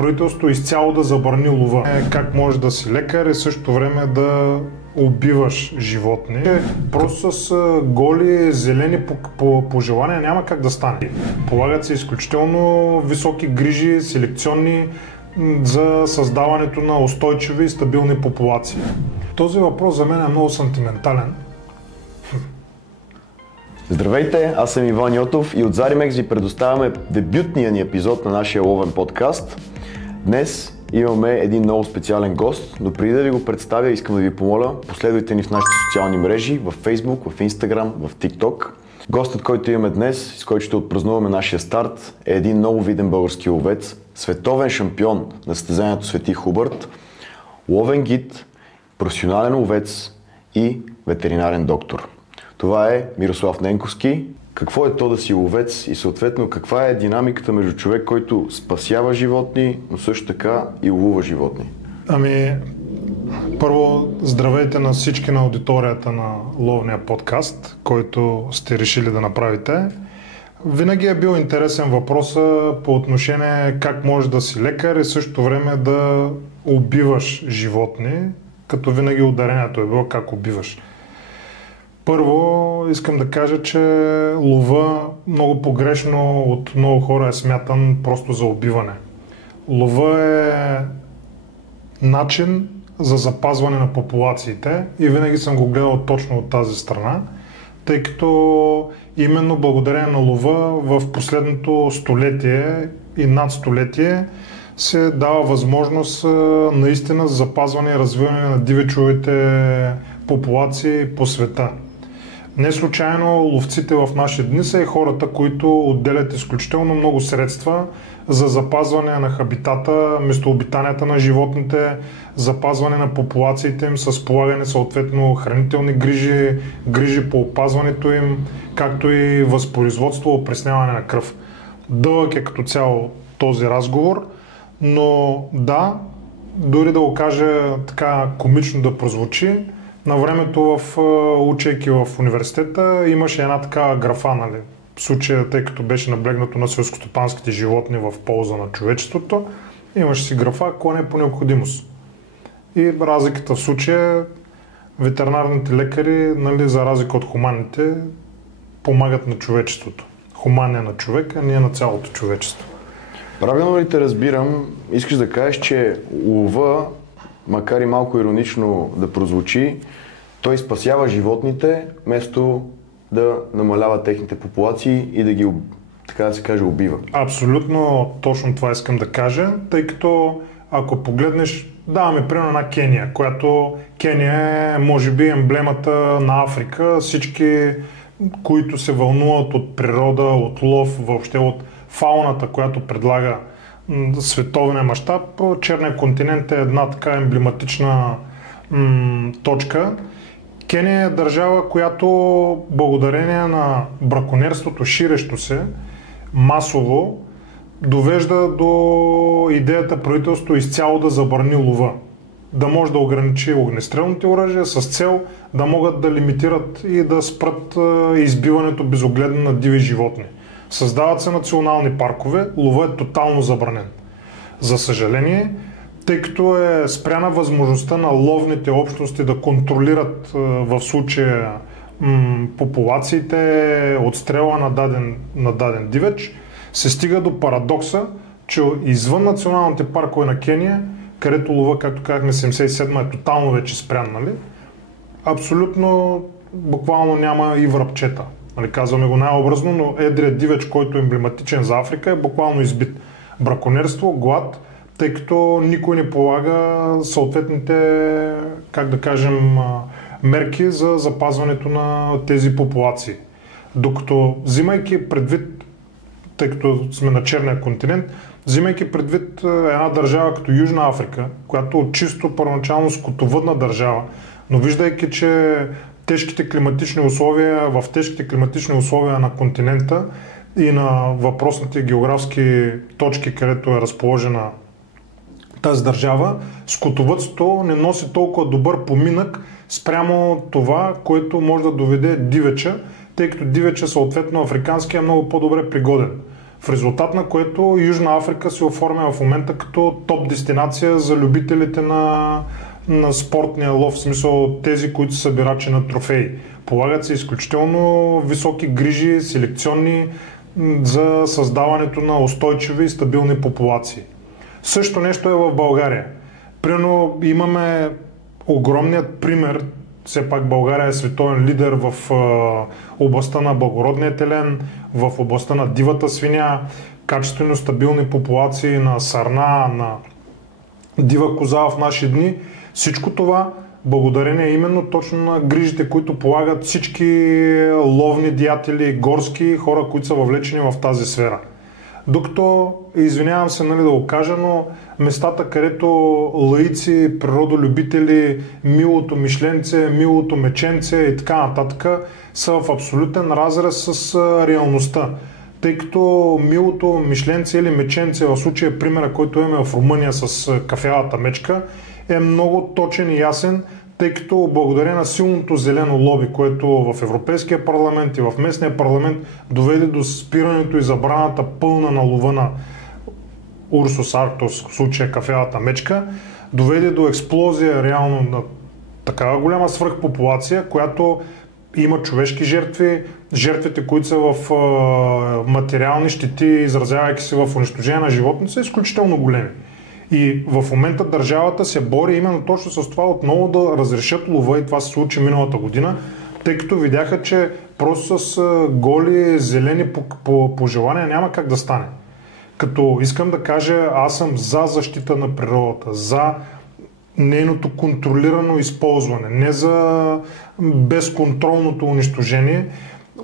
правителството изцяло да забрани лова. Как можеш да си лекар и същото време да убиваш животни. Просто с голи, зелени пожелания няма как да стане. Полагат се изключително високи грижи, селекционни, за създаването на устойчиви и стабилни популации. Този въпрос за мен е много сантиментален. Здравейте, аз съм Иван Йотов и от Заримекс ви предоставяме дебютния ни епизод на нашия ловен подкаст. Днес имаме един много специален гост, но преди да ви го представя, искам да ви помоля, последвайте ни в нашите социални мрежи, в Facebook, в Instagram, в TikTok. Гостът, който имаме днес, с който ще отпразнуваме нашия старт, е един много виден български ловец, световен шампион на състезанието Свети Хубърт, ловен гид, професионален ловец и ветеринарен доктор. Това е Мирослав Ненковски. Какво е то да си ловец и съответно каква е динамиката между човек, който спасява животни, но също така и ловува животни? Първо здравейте на всички на аудиторията на ловния подкаст, който сте решили да направите. Винаги е бил интересен въпроса по отношение как можеш да си лекар и същото време да убиваш животни, като винаги ударението е било как убиваш. Първо искам да кажа, че лова много погрешно от много хора е смятан просто за убиване. Лова е начин за запазване на популациите и винаги съм го гледал точно от тази страна, тъй като именно благодарение на лова в последното столетие и над столетие се дава възможност наистина за запазване и развиване на дивечовите популации по света. Не случайно ловците в наши дни са и хората, които отделят изключително много средства за запазване на хабитата, местообитанията на животните, запазване на популациите им с полагане съответно хранителни грижи по опазването им, както и възпроизводство, опресняване на кръв. Дълъг е като цяло този разговор, но да, дори да го кажа така комично да прозвучи, на времето учейки в университета имаше една такава графа, в случая, тъй като беше наблегнато на селскостопанските животни в полза на човечеството, имаше си графа клане по необходимост. И разликата в случая, ветеринарните лекари, за разлика от хуманните, помагат на човечеството. Хуман е на човека, ние на цялото човечество. Правилно ли те разбирам, искаш да кажеш, че лова, макар и малко иронично да прозвучи, той спасява животните, вместо да намалява техните популации и да ги, така да се каже, убива. Абсолютно точно това искам да кажа, тъй като ако погледнеш, даваме пример на Кения, която Кения е може би емблемата на Африка. Всички, които се вълнуват от природа, от лов, въобще от фауната, която предлага световния мащаб, Черния континент е една така емблематична точка. Кения е държава, която благодарение на браконерството, ширещо се масово, довежда до идеята правителството изцяло да забрани лова. Да може да ограничи огнестрелните оръжия с цел да могат да лимитират и да спрат избиването безогледно на диви животни. Създават се национални паркове, лова е тотално забранен. За съжаление, тъй като е спряна възможността на ловните общности да контролират в случая популациите, отстрела на даден дивеч, се стига до парадокса, че извън националните паркове на Кения, където лова, както казахме, 77 е тотално вече спрян, абсолютно буквално няма и връбчета. Казваме го най-образно, но едрият дивеч, който е емблематичен за Африка, е буквално избит. Браконерство, глад, тъй като никой не полага съответните, как да кажем, мерки за запазването на тези популации. Докато, взимайки предвид, тъй като сме на Черния континент, взимайки предвид една държава като Южна Африка, която от чисто първоначално скотовъдна държава, но виждайки, че в тежките климатични условия на континента и на въпросните географски точки, където е разположена тази държава, скотовъдството не носи толкова добър поминък спрямо това, което може да доведе дивеча, тъй като дивеча съответно африкански е много по-добре пригоден. В резултат на което Южна Африка се оформя в момента като топ дестинация за любителите на спортния лов, в смисъл тези, които са събирачи на трофеи. Полагат се изключително високи грижи, селекционни, за създаването на устойчиви и стабилни популации. Също нещо е в България. Примерно имаме огромният пример, все пак България е световен лидер в областта на благородния телен, в областта на дивата свиня, качествено стабилни популации на сарна, на дива коза в наши дни. Всичко това благодарение именно точно на грижите, които полагат всички ловни деятели, горски хора, които са въвлечени в тази сфера. Докато, извинявам се да го кажа, но местата, където лаици, природолюбители, милото мишленце, милото меченце и така нататък са в абсолютен разрез с реалността. Тъй като милото мишленце или меченце, в случая примера, който имаме в Румъния с кафявата мечка, е много точен и ясен, тъй като благодарение на силното зелено лоби, което в Европейския парламент и в местния парламент доведе до спирането и забраната пълна на лова на Урсус арктус, в случая кафявата мечка, доведе до експлозия реално на такава голяма свръхпопулация, която има човешки жертви, жертвите, които са в материални щети, изразявайки се в унищожение на животни, са изключително големи. И в момента държавата се бори именно точно с това отново да разрешат лова, и това се случи миналата година, тъй като видяха, че просто с голи зелени пожелания няма как да стане. Като искам да кажа, аз съм за защита на природата, за нейното контролирано използване, не за безконтролното унищожение.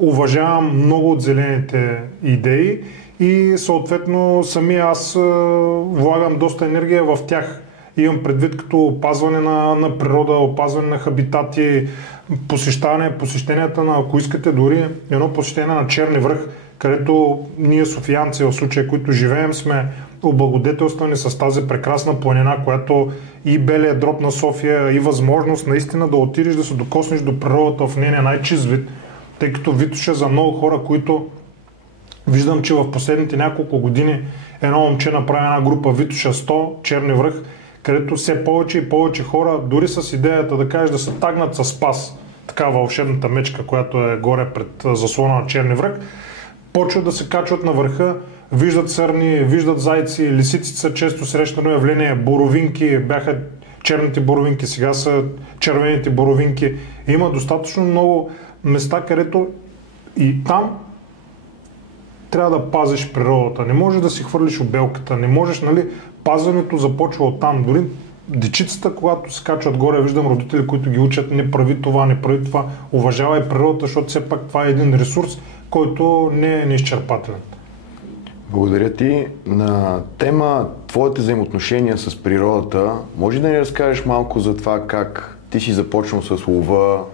Уважавам много от зелените идеи и съответно самия аз влагам доста енергия в тях. Имам предвид като опазване на природа, опазване на хабитати, посещенията на, ако искате, дори едно посещение на Черни връх, където ние софиянци в случая, които живеем, сме облагодетелствани с тази прекрасна планина, която и белия дроб на София, и възможност наистина да отидеш да се докоснеш до природата в нейния най-чист вид, тъй като Витоша за много хора, които виждам, че в последните няколко години едно момче направи една група Витоша 100, Черни връх, където все повече и повече хора, дори с идеята да кажеш да се тагнат с Спас, така вълшебната мечка, която е горе пред заслона на Черни връх, почват да се качват на върха, виждат сърни, виждат зайци, лисици са често срещано явление, боровинки, бяха черните боровинки, сега са червените боровинки. Има достатъчно много места, където и там трябва да пазиш природата. Не можеш да си хвърлиш обелката, не можеш, пазването започва от там. Дори дечицата, когато се качват горе, виждам родители, които ги учат, не прави това, не прави това, уважавай природата, защото все пак това е един ресурс, който не е неизчерпателен. Благодаря ти. На тема твоите взаимоотношения с природата, може да ни разкажеш малко за това как ти си започнал с лова,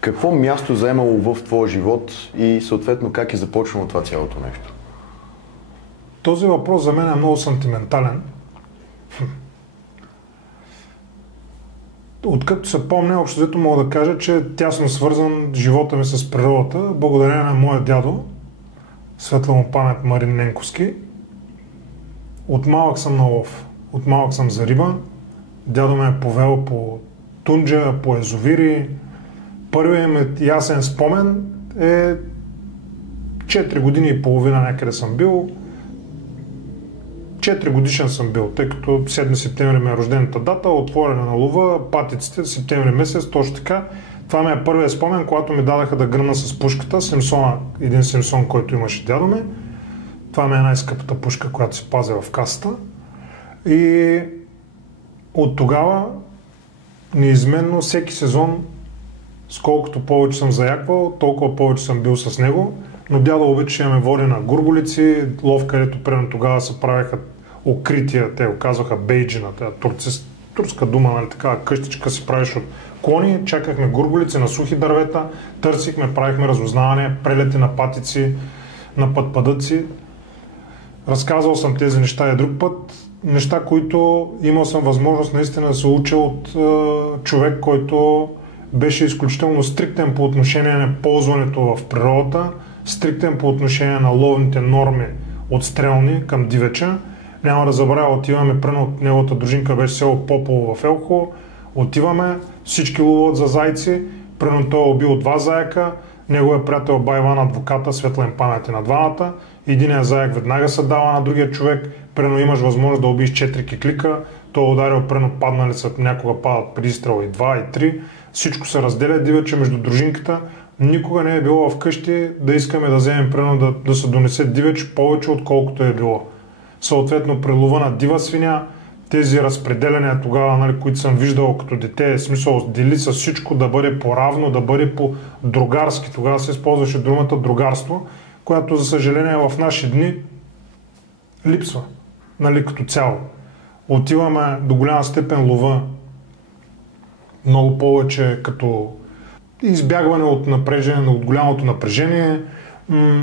какво място заема лова в твоя живот и съответно как е започнало това цялото нещо? Този въпрос за мен е много сантиментален. Откакто се помня, общо взето мога да кажа, че е тясно свързан живота ми с природата, благодарение на моя дядо, светла му памет Марин Ненковски. От малък съм на лов, от малък съм за риба. Дядо ме е повел по тунджа, по езовири. Първият ми ясен спомен е 4 години и половина някъде съм бил. 4 годишен съм бил, тъй като 7 септември ми е рождената дата, отворене на лова, патиците, септември месец, точно така. Това ми е първият спомен, когато ми дадаха да гръмна с пушката, един Симсон, който имаше дядо ми. Това ми е най-скъпата пушка, която се пазя в касата. И от тогава неизменно всеки сезон, сколкото повече съм заяквал, толкова повече съм бил с него. Но дядо обичаше да ме води на гурголици, лов, където примерно тогава се правеха укрития, те го казваха бейджина, турска дума, такава къщичка си правиш от клони, чакахме гурголици на сухи дървета, търсихме, правихме разузнаване, прелети на патици, на пътпадъци. Разказвал съм тези неща и друг път, неща, които имал съм възможност наистина да се уча от човек, който беше изключително стриктен по отношение на ползването в природата, стриктен по отношение на ловните норми отстрелни към дивеча. Няма да забравя, отиваме, от неговата дружинка беше село Попово в Елхово, отиваме, всички ловуват за зайци, той е убил 2 заека, неговия приятел Байван, адвоката, светла им памет на двамата, единият заек веднага се дава на другия човек, имаш възможност да убиеш 4 киклика, той е ударил, паднали са, някога падат при изстрел и 2 и 3, всичко се разделя дивече между дружинката, никога не е било вкъщи да искаме да вземем да се донесе дивеч повече отколкото е било. Съответно при лова на дива свиня, тези разпределяния тогава, които съм виждал като дете, смисъл дели с всичко да бъде по-равно, да бъде по-другарски. Тогава се използваше думата другарство, която за съжаление в наши дни липсва, като цяло. Отиваме до голяма степен лова много повече като избягване от напрежение, от голямото напрежение.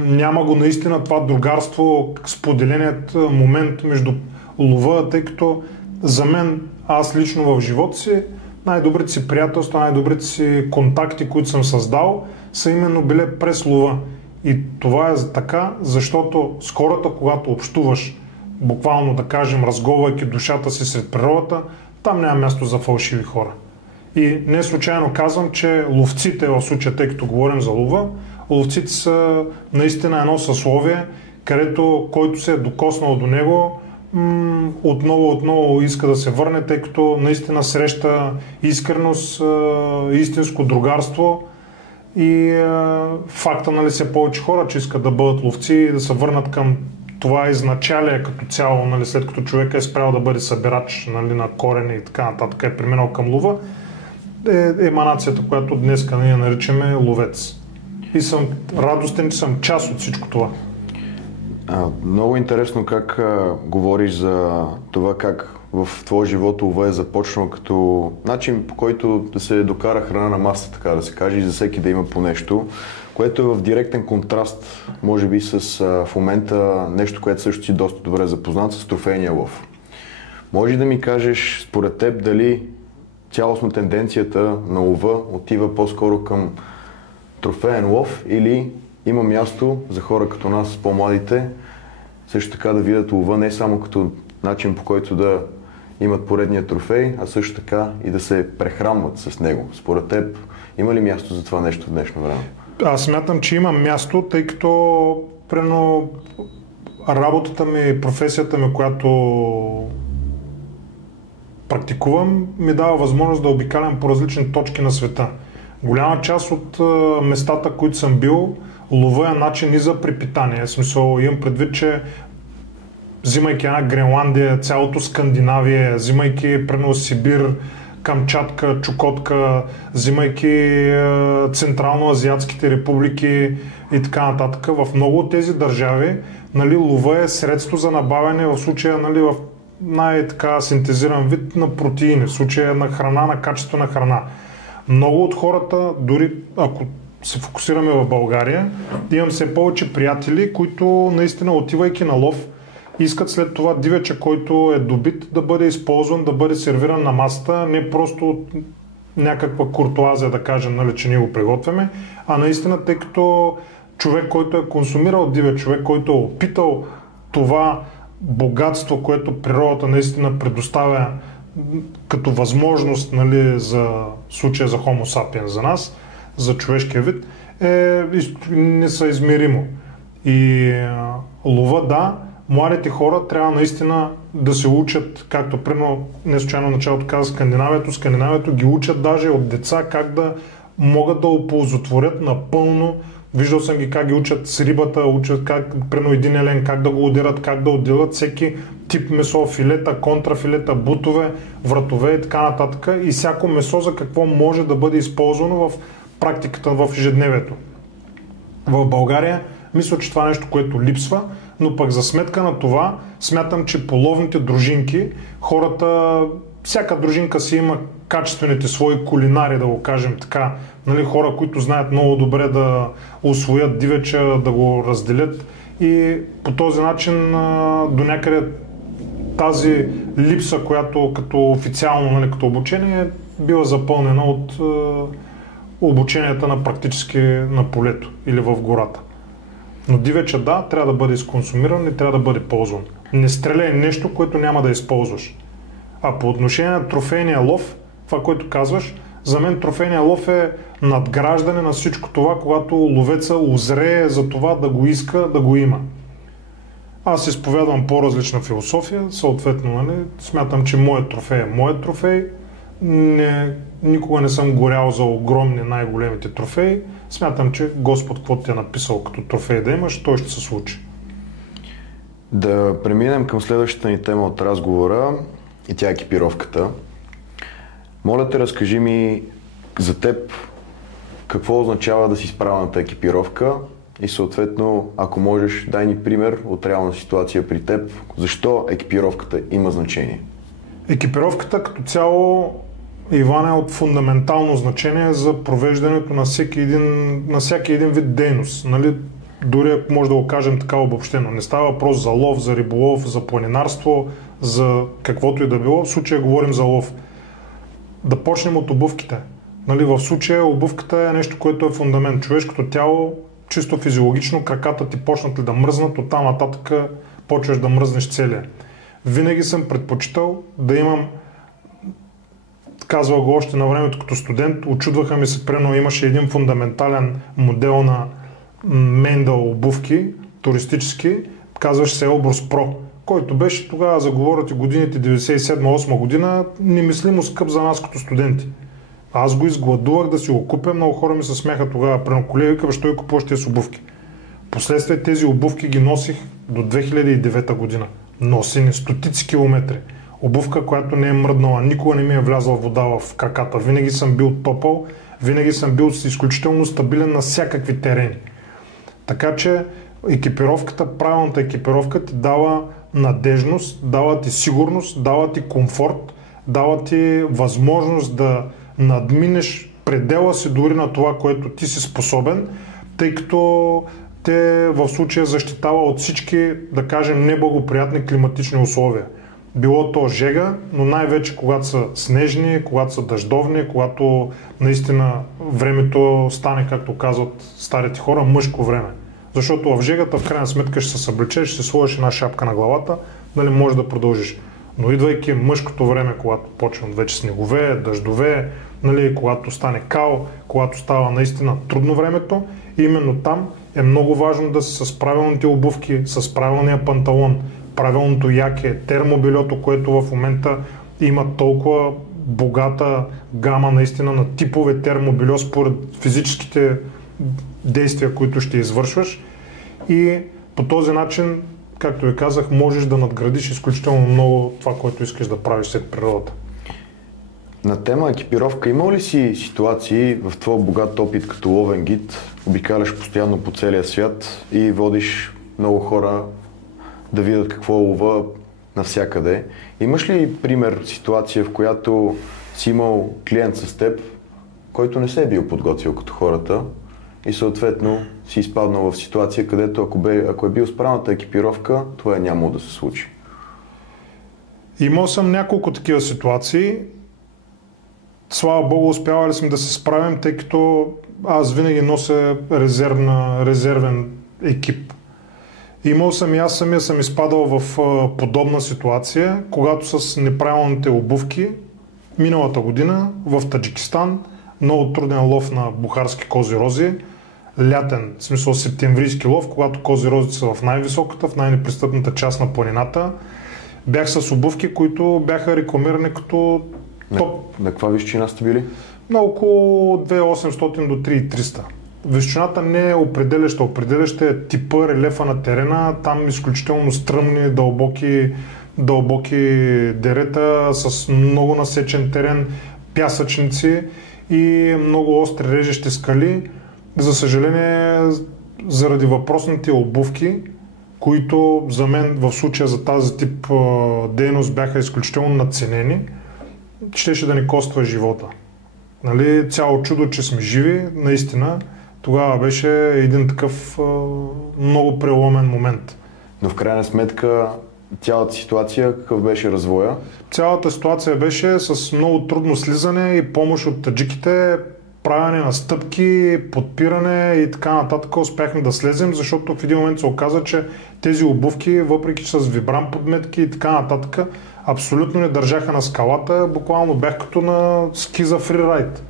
Няма го наистина това другарство, споделеният момент между лова, тъй като за мен, аз лично в живота си, най-добрите си приятелства, най-добрите си контакти, които съм създал, са именно били през лова. И това е така, защото с хората, когато общуваш, буквално да кажем, разговаряйки душата си сред природата, там няма място за фалшиви хора. И не случайно казвам, че ловците, в случая, тъй като говорим за лова, ловците са наистина едно съсловие, където който се е докоснал до него, отново иска да се върне, тъй като наистина среща искреност, истинско другарство и факта, все повече хора, че искат да бъдат ловци и да се върнат към това изначалие като цяло, след като човек е спрял да бъде събирач на корени и така нататък, е преминал към лова, е еманацията, която днес ние наричаме ловец. И съм радостен, че съм част от всичко това. Много интересно как говориш за това как в твоя живот лова е започнал като начин, по който да се докара храна на масата, така да се каже, и за всеки да има по нещо, което е в директен контраст, може би, с в момента нещо, което също си доста добре запознат, с трофейния лов. Може да ми кажеш, според теб, дали цялостно тенденцията на лова отива по-скоро към трофеен лов или има място за хора като нас, по-младите, също така да видят лова не само като начин, по който да имат поредния трофей, а също така и да се прехранват с него. Според теб, има ли място за това нещо в днешно време? Аз смятам, че има място, тъй като работата ми, професията ми, която практикувам, ми дава възможност да обикалям по различни точки на света. Голяма част от местата, които съм бил, лова е начин и за препитание. В смисъл, имам предвид, че взимайки една Гренландия, цялото Скандинавия, взимайки Сибир, Камчатка, Чукотка, взимайки Централно-азиатските републики и така нататък, в много от тези държави лова е средство за набавяне, в случая в най-така синтезиран вид на протеини, в случая на храна, на качествена храна. Много от хората, дори ако се фокусираме в България, имам все повече приятели, които наистина отивайки на лов, искат след това дивеча, който е добит, да бъде използван, да бъде сервиран на масата, не просто от някаква куртуазия, да кажем, че ние го приготвяме, а наистина, тъй като човек, който е консумирал дивеч, човек, който е опитал това богатство, което природата наистина предоставя като възможност, за случая за Homo sapiens за нас, за човешкия вид, е несъизмеримо. И лова, да, младите хора трябва наистина да се учат, както примерно не случайно началото каза Скандинавието ги учат даже от деца как да могат да оползотворят напълно. Виждал съм ги как ги учат с рибата, учат как, примерно един елен, как да го отделят, как да отделят всеки тип месо, филета, контрафилета, бутове, вратове и така нататък. И всяко месо за какво може да бъде използвано в практиката в ежедневието. В България мисля, че това е нещо, което липсва, но пък за сметка на това смятам, че по ловните дружинки хората, всяка дружинка си има качествените свои кулинари, да го кажем така, хора, които знаят много добре да усвоят дивеча, да го разделят и по този начин до някъде тази липса, която като официално, като обучение, бива запълнена от обученията на практически на полето или в гората. Но дивеча да, трябва да бъде изконсумиран и трябва да бъде ползван. Не стреляй нещо, което няма да използваш. А по отношение на трофейния лов, това, което казваш, за мен трофейния лов е надграждане на всичко това, когато ловеца узрее за това да го иска, да го има. Аз изповядвам по-различна философия, съответно, нали, смятам, че моят трофей е моят трофей. Никога не съм горял за огромни, най-големите трофеи. Смятам, че Господ, каквото ти е написал като трофей да имаш, той ще се случи. Да преминем към следващата ни тема от разговора и тя е екипировката. Моля те, разкажи ми за теб какво означава да си с правилната екипировка и съответно, ако можеш, дай ни пример от реална ситуация при теб. Защо екипировката има значение? Екипировката като цяло, Иван, е от фундаментално значение за провеждането на всеки един вид дейност. Нали? Дори ако може да го кажем така обобщено. Не става въпрос за лов, за риболов, за планинарство, за каквото и да било. В случая говорим за лов. Да почнем от обувките. Нали? В случая обувката е нещо, което е фундамент. Човешкото тяло, чисто физиологично, краката ти почнат ли да мръзнат, оттам нататък почваш да мръзнеш целия. Винаги съм предпочитал да имам, казвал го още на времето като студент, очудваха ми се, прено имаше един фундаментален модел на Мендъл обувки, туристически, казваше се Elbrus Pro, който беше тогава, заговорят и годините 97-8 година, немислимо скъп за нас като студенти. Аз го изгладувах да си го купя, много хора ми се смеха тогава, прено колега, вика, защо и купуваш тези обувки. Последствие тези обувки ги носих до 2009 година. Носени стотици километри. Обувка, която не е мръднала, никога не ми е влязла вода в краката. Винаги съм бил топъл, винаги съм бил изключително стабилен на всякакви терени. Така че екипировката, правилната екипировка ти дава надежност, дава ти сигурност, дава ти комфорт, дава ти възможност да надминеш предела си дори на това, което ти си способен, тъй като те в случая защитава от всички, да кажем, неблагоприятни климатични условия. Било то жега, но най-вече когато са снежни, когато са дъждовни, когато наистина времето стане, както казват старите хора, мъжко време. Защото в жегата в крайна сметка ще се съблечеш, ще сложиш една шапка на главата, нали, може да продължиш. Но идвайки мъжкото време, когато почват вече снегове, дъждове, нали, когато стане кал, когато става наистина трудно времето, именно там е много важно да си с правилните обувки, с правилния панталон, правилното яке, термобельото, което в момента има толкова богата гама наистина на типове термобельо според физическите действия, които ще извършваш. И по този начин, както ви казах, можеш да надградиш изключително много това, което искаш да правиш след природата. На тема екипировка, има ли си ситуации в твоя богат опит като ловен гид, обикаляш постоянно по целия свят и водиш много хора да видят какво лова навсякъде? Имаш ли пример, ситуация, в която си имал клиент с теб, който не се е бил подготвил като хората и съответно си изпаднал в ситуация, където ако е бил с правилната екипировка, това е нямало да се случи? Имал съм няколко такива ситуации. Слава Богу, успявали сме да се справим, тъй като аз винаги нося резервен екип. Имал съм и аз самия съм изпадал в подобна ситуация, когато с неправилните обувки миналата година в Таджикистан, много труден лов на бухарски кози рози, лятен, в смисъл септемврийски лов, когато кози рози са в най-високата, в най-непристъпната част на планината, бях с обувки, които бяха рекламирани като топ. На каква височина сте били? На около 2800 до 3300. Височината не е определяща. Определяща е типа, релефа на терена. Там изключително стръмни, дълбоки дерета с много насечен терен, пясъчници и много остри режещи скали. За съжаление, заради въпросните обувки, които за мен в случая за тази тип дейност бяха изключително надценени, щеше да ни коства живота. Нали, цяло чудо, че сме живи, наистина, тогава беше един такъв много преломен момент. Но в крайна сметка, цялата ситуация, какъв беше развоя? Цялата ситуация беше с много трудно слизане и помощ от таджиките. правене на стъпки, подпиране и така нататък успяхме да слезем, защото в един момент се оказа, че тези обувки, въпреки че с вибран подметки и така нататък, абсолютно не държаха на скалата, буквално бях като на ски за фрирайд.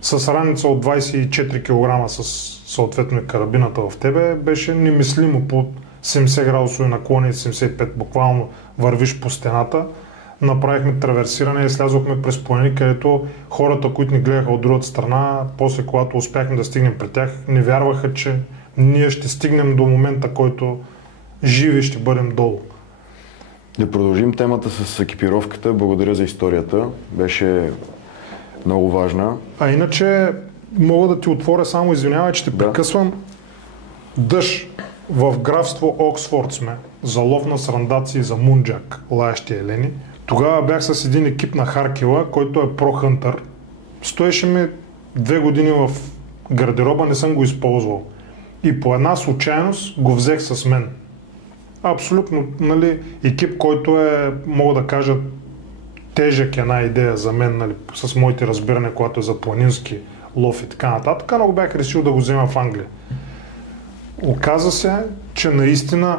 С раница от 24 кг с съответно и карабината в тебе беше немислимо по 70 градусови наклони и 75, буквално вървиш по стената. Направихме траверсиране и слязохме през планини, където хората, които ни гледаха от другата страна, после когато успяхме да стигнем при тях, не вярваха, че ние ще стигнем до момента, който живи ще бъдем долу. Да продължим темата с екипировката. Благодаря за историята. Беше много важна. А иначе мога да ти отворя само, извинявай, че те прекъсвам. Дъжд в графство Оксфорд сме за лов на срандаци и за мунджак, лаещи елени. Тогава бях с един екип на Харкила, който е про-хънтър. Стоеше ми 2 години в гардероба, не съм го използвал. И по една случайност го взех с мен. Абсолютно, нали, екип, който е, мога да кажа, тежък една идея за мен, нали, с моите разбиране, когато е за планински лов и така нататък, но го бях решил да го взема в Англия. Оказа се, че наистина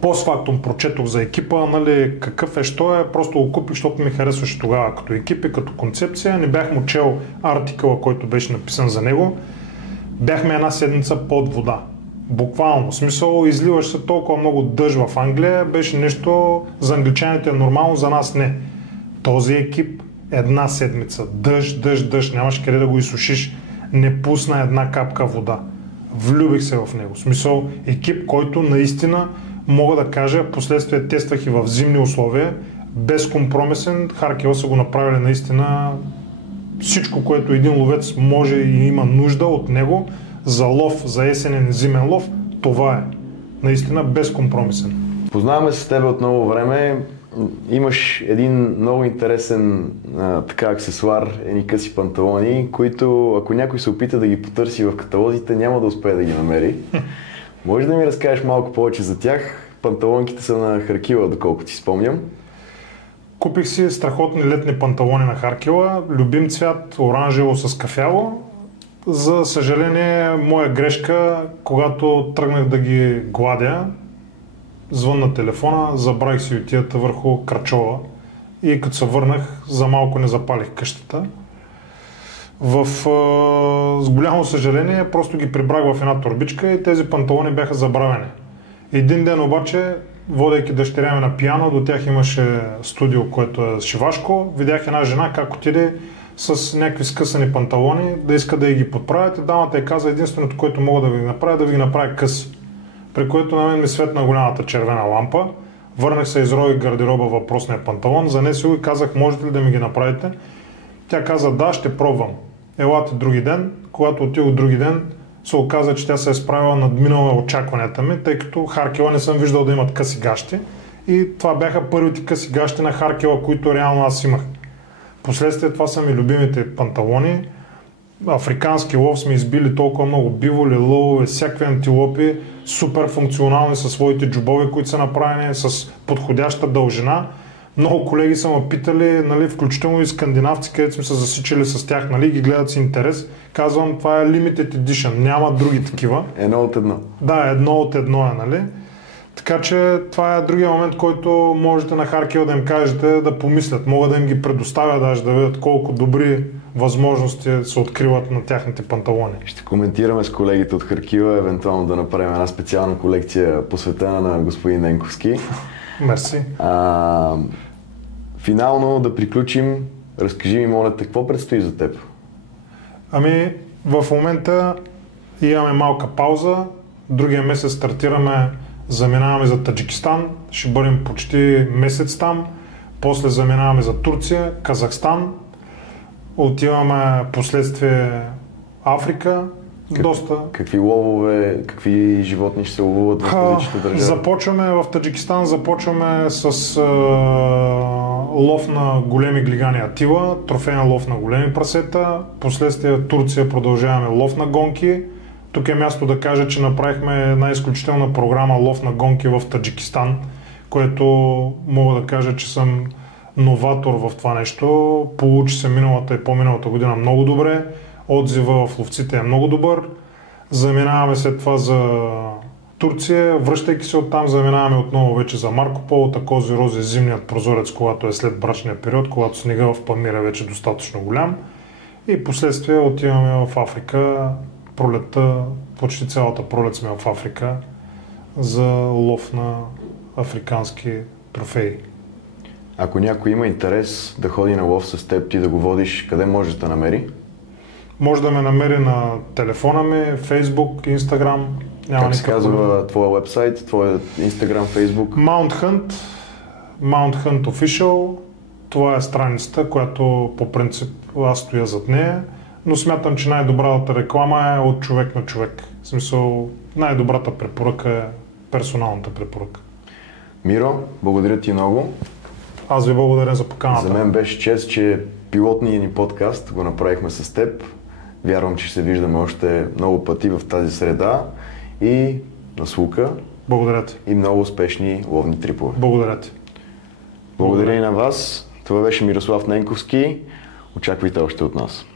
постфактум прочетох за екипа, нали, какъв е, що е, просто го купих, защото ми харесваше тогава като екип и като концепция. Не бях му чел артикъла, който беше написан за него. Бяхме една седмица под вода. Буквално. В смисъл, изливаш се толкова много дъжд в Англия, беше нещо за англичаните е нормално, за нас не. Този екип една седмица. Дъжд, нямаш къде да го изсушиш. Не пусна една капка вода. Влюбих се в него. В смисъл, екип, който наистина, мога да кажа, последствие тествах и в зимни условия, безкомпромисен. Харкела са го направили наистина всичко, което един ловец може и има нужда от него за лов, за есенен и зимен лов, това е. Наистина безкомпромисен. Познаваме се с тебе от много време. Имаш един много интересен аксесуар, едни къси панталони, които ако някой се опита да ги потърси в каталозите, няма да успее да ги намери. Може да ми разкажеш малко повече за тях? Панталонките са на Харкила, доколкото ти спомням. Купих си страхотни летни панталони на Харкила, любим цвят, оранжево с кафяло. За съжаление, моя грешка, когато тръгнах да ги гладя, звънна телефона, забравих си ютията върху крачола и като се върнах, за малко не запалих къщата. С голямо съжаление, просто ги прибрах в една торбичка и тези панталони бяха забравени. Един ден обаче, водейки дъщеря ми на пиано, до тях имаше студио, което е шивашко, видях една жена как отиде с някакви скъсани панталони, да иска да ги подправят и дамата я каза, единственото, което мога да ви направя, да ви направя къси. При което на мен ми светна голямата червена лампа. Върнах се, изрових гардероба въпросния панталон, занесох и казах, можете ли да ми ги направите? Тя каза, да, ще пробвам. Елате други ден. Когато отидох други ден, се оказа, че тя се е справила, надминала очакванията ми, тъй като Харкила не съм виждал да имат къси гащи. И това бяха първите къси гащи на Харкила, които реално аз имах. Последствие това са ми любимите панталони. Африкански лов сме избили толкова много биволи, лъвове, всякакви антилопи, супер функционални със своите джобове, които са направени с подходяща дължина. Много колеги са ме питали, нали, включително и скандинавци, където сме се засичали с тях, нали, ги гледат с интерес. Казвам, това е limited edition, няма други такива. Едно от едно. Да, едно от едно е, нали. Така че това е другия момент, който можете на Харкила да им кажете да помислят. Мога да им ги предоставя даже да видят колко добри възможности се откриват на тяхните панталони. Ще коментираме с колегите от Харкила, евентуално да направим една специална колекция посветена на господин Ненковски. Мерси. Финално да приключим. Разкажи ми, моля те, какво предстои за теб? Ами, в момента имаме малка пауза. Другия месец стартираме, заминаваме за Таджикистан. Ще бъдем почти месец там. После заминаваме за Турция, Казахстан. Отиваме последствие Африка. Доста. Какви ловове, какви животни ще се ловуват в различните държави? Започваме в Таджикистан, започваме с лов на големи глигани атила, трофейен лов на големи прасета. Последствие Турция продължаваме лов на гонки. Тук е място да кажа, че направихме една изключителна програма лов на гонки в Таджикистан, което мога да кажа, че съм новатор в това нещо. Получи се миналата и по-миналата година много добре. Отзива в ловците е много добър. Заминаваме след това за Турция. Връщайки се оттам, заминаваме отново вече за Марко Поло, Кози Рози, зимният прозорец, когато е след брачния период, когато снега в Памир е вече достатъчно голям. И последствие отиваме в Африка. Пролетта, почти цялата пролет сме в Африка за лов на африкански трофеи. Ако някой има интерес да ходи на лов с теб, ти да го водиш, къде може да намери? Може да ме намери на телефона ми, Facebook, Instagram. Как се казва твоя вебсайт, твоя Instagram, Facebook? Mount Hunt Official. Това е страницата, която по принцип аз стоя зад нея, но смятам, че най-добрата реклама е от човек на човек. В смисъл, най-добрата препоръка е персоналната препоръка. Миро, благодаря ти много. Аз ви благодаря за поканата. За мен беше чест, че пилотният ни подкаст го направихме с теб. Вярвам, че ще се виждаме още много пъти в тази среда и на слука. Благодаря ти. И много успешни ловни трипове. Благодаря ти. Благодаря и на вас. Това беше Мирослав Ненковски. Очаквайте още от нас.